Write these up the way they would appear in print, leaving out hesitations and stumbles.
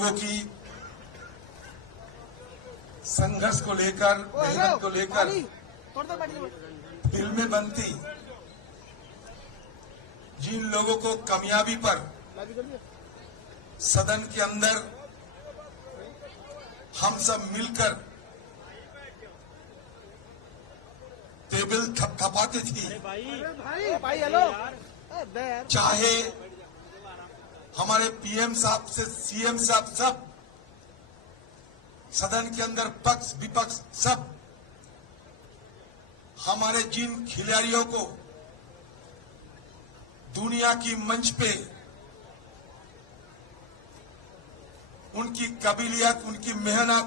लोगों की संघर्ष को लेकर, मेहनत को लेकर फिल्में बनती, जिन लोगों को कामयाबी पर सदन के अंदर हम सब मिलकर टेबल थपथपाती थी, चाहे हमारे पीएम साहब से सीएम साहब सब सदन के अंदर पक्ष विपक्ष सब हमारे जिन खिलाड़ियों को दुनिया की मंच पे उनकी काबिलियत, उनकी मेहनत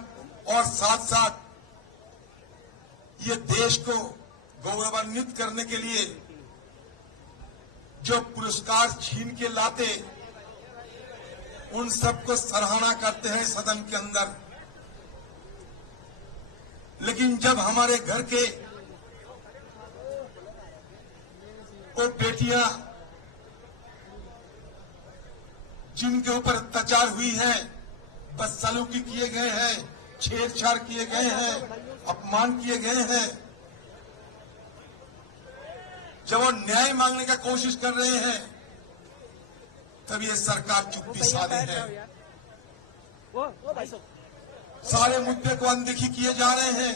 और साथ साथ ये देश को गौरवान्वित करने के लिए जो पुरस्कार छीन के लाते, उन सबको सराहना करते हैं सदन के अंदर। लेकिन जब हमारे घर के वो बेटियां जिनके ऊपर अत्याचार हुई है, बदसलूकी किए गए हैं, छेड़छाड़ किए गए हैं, अपमान किए गए हैं, जब वो न्याय मांगने का कोशिश कर रहे हैं, तब ये सरकार चुप्पी साधे है। सारे मुद्दे को अनदेखी किए जा रहे हैं।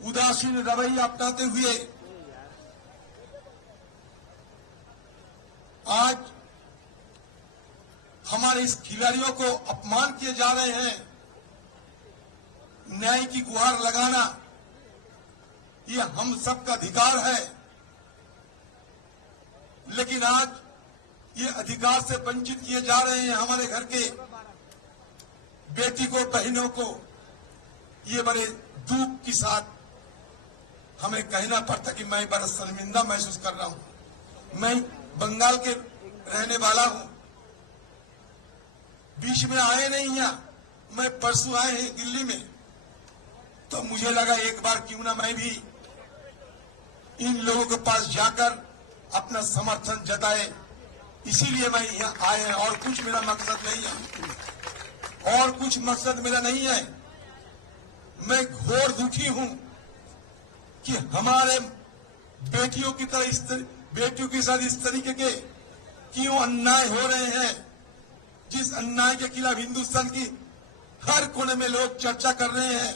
उदासीन रवैया अपनाते हुए आज हमारे इस खिलाड़ियों को अपमान किए जा रहे हैं। न्याय की गुहार लगाना ये हम सबका अधिकार है, लेकिन आज ये अधिकार से वंचित किए जा रहे हैं हमारे घर के बेटी को, बहनों को। ये बड़े दुख के साथ हमें कहना पड़ता कि मैं बड़ा शर्मिंदा महसूस कर रहा हूं। मैं बंगाल के रहने वाला हूं, बीच में आए नहीं यहाँ, मैं परसों आए हैं दिल्ली में, तो मुझे लगा एक बार क्यों ना मैं भी इन लोगों के पास जाकर अपना समर्थन जताए, इसीलिए मैं यहाँ आए हैं। और कुछ मेरा मकसद नहीं है, और कुछ मकसद मेरा नहीं है। मैं घोर दुखी हूं कि हमारे बेटियों की तरह बेटियों के साथ इस तरीके के क्यों अन्याय हो रहे हैं। जिस अन्याय के खिलाफ हिंदुस्तान की हर कोने में लोग चर्चा कर रहे हैं।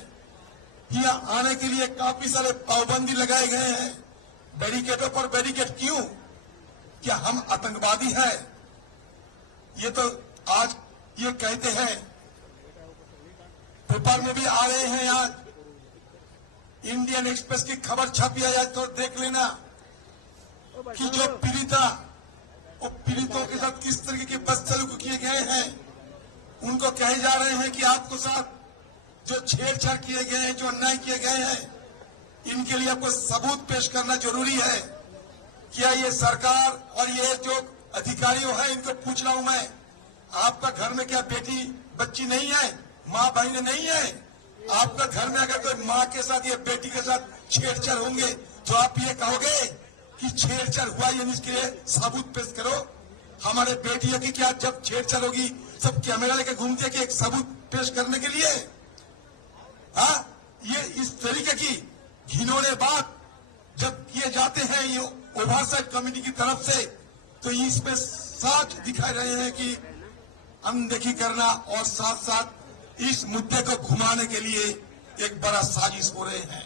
यहाँ आने के लिए काफी सारे पाबंदी लगाए गए हैं, बैरिकेडों पर बैरिकेड। क्यों? क्या हम आतंकवादी हैं? ये तो आज ये कहते हैं, पेपर में भी आ रहे हैं। आज इंडियन एक्सप्रेस की खबर छपी है तो देख लेना कि जो पीड़िता और पीड़ितों के साथ किस तरीके के बदसलूक किए गए हैं। उनको कहे जा रहे हैं कि आपको साथ जो छेड़छाड़ किए गए हैं, जो अन्याय किए गए हैं, इनके लिए आपको सबूत पेश करना जरूरी है। क्या ये सरकार और ये जो अधिकारियों हैं, इनको पूछ रहा हूं मैं, आपका घर में क्या बेटी बच्ची नहीं है, माँ बहन नहीं है? आपका घर में अगर कोई माँ के साथ या बेटी के साथ छेड़छाड़ होंगे तो आप ये कहोगे कि छेड़छाड़ हुआ, यानी इसके लिए सबूत पेश करो। हमारे बेटियों की क्या जब छेड़छाड़ होगी सब कैमरा लेकर घूमते हैं कि एक सबूत पेश करने के लिए? हाँ, ये इस तरीके की घिनौने बात जब किए जाते हैं ये ओवरसाइट कमेटी की तरफ से, तो इसमें साफ दिखा रहे हैं कि अनदेखी करना और साथ साथ इस मुद्दे को घुमाने के लिए एक बड़ा साजिश हो रहे हैं।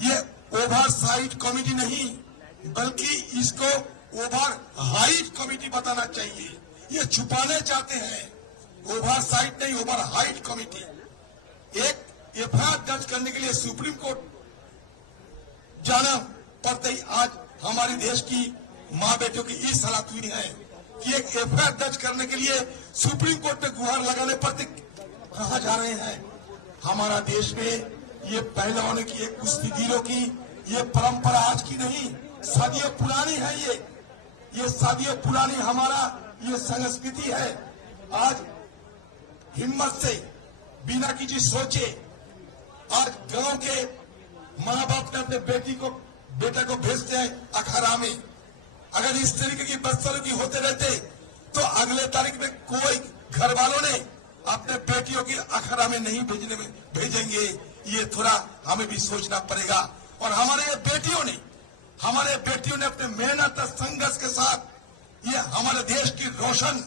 ये ओवरसाइट कमेटी नहीं, बल्कि इसको ओवर हाइट कमेटी बताना चाहिए। ये छुपाने चाहते हैं, ओवरसाइट नहीं, ओवर हाइट कमेटी। एक एफआईआर दर्ज करने के लिए सुप्रीम कोर्ट जाना पड़ता ही आज हमारे देश की माँ बेटियों की इस हालत हुई है कि एक एफआईआर दर्ज करने के लिए सुप्रीम कोर्ट में गुहार लगाने पड़ते। कहाँ जा रहे हैं? हमारा देश में ये पहलवानों की, ये कुश्तीगीरों की ये परंपरा आज की नहीं, सदियों पुरानी है। ये सदियों पुरानी हमारा ये संस्कृति है। आज हिम्मत से बिना किसी सोचे आज गांव के माँ बाप ने अपने बेटे को भेजते हैं अखाड़ा में। अगर इस तरीके की बदसलूकी होते रहते तो अगले तारीख में कोई घर वालों ने अपने बेटियों की अखड़ा में नहीं भेजेंगे। ये थोड़ा हमें भी सोचना पड़ेगा। और हमारे बेटियों ने अपने मेहनत और संघर्ष के साथ ये हमारे देश की रोशन,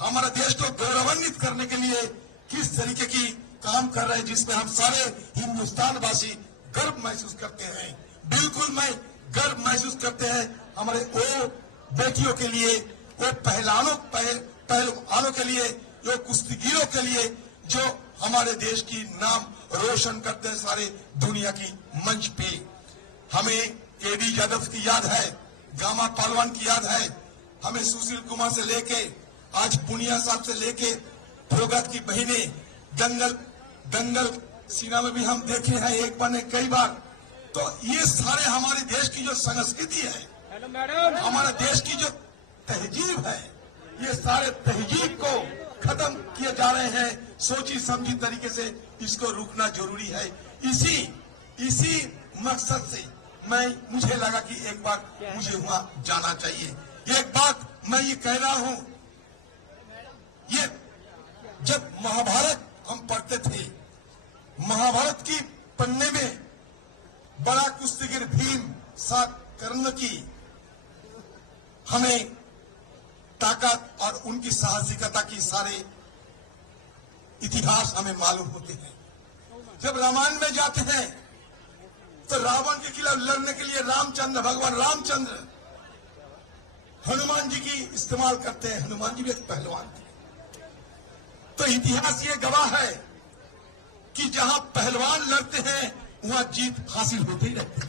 हमारे देश को गौरवान्वित करने के लिए किस तरीके की काम कर रहे हैं, जिसमें हम सारे हिंदुस्तानवासी गर्व महसूस करते हैं। बिल्कुल मैं गर्व महसूस करते हैं हमारे वो बेटियों के लिए, वो पहलवानों के लिए, जो कुश्तीगीरों के लिए, जो हमारे देश की नाम रोशन करते हैं सारे दुनिया की मंच पे। हमें केडी यादव की याद है, गामा पहलवान की याद है, हमें सुशील कुमार से लेके आज पुनिया साहब से लेके भोगत की बहिने दंगल सीना में भी हम देखे हैं एक बार नहीं कई बार। तो ये सारे हमारे देश की जो संस्कृति है, हमारे देश की जो तहजीब है, ये सारे तहजीब को खत्म किए जा रहे हैं। सोची समझी तरीके से इसको रोकना जरूरी है। इसी मकसद से मुझे लगा कि एक बार मुझे वहां जाना चाहिए। एक बात मैं ये कह रहा हूं, ये जब महाभारत हम पढ़ते थे, महाभारत की पन्ने में बड़ा कुश्तीगीर भीम 7 कर्ण की हमें ताकत और उनकी साहसिकता की सारे इतिहास हमें मालूम होते हैं। जब रामायण में जाते हैं तो रावण के खिलाफ लड़ने के लिए भगवान रामचंद्र हनुमान जी की इस्तेमाल करते हैं। हनुमान जी भी एक पहलवान थे। तो इतिहास ये गवाह है कि जहां पहलवान लड़ते हैं वहां जीत हासिल होती ही रहती है।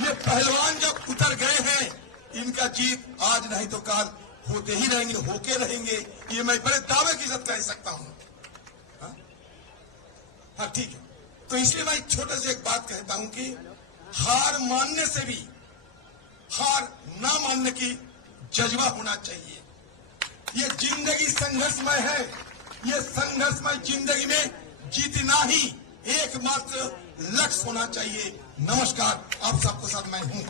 ये पहलवान जब उतर गए हैं, इनका जीत आज नहीं तो काल होते ही रहेंगे, होके रहेंगे। ये मैं बड़े दावे की साथ कह सकता हूं। हाँ ठीक है। तो इसलिए मैं छोटे से एक बात कहता हूं कि हार मानने से भी हार ना मानने की जज्बा होना चाहिए। ये जिंदगी संघर्षमय है। ये संघर्षमय जिंदगी में जीतना ही एकमात्र लक्ष्य होना चाहिए। नमस्कार, आप सबके साथ मैं हूं।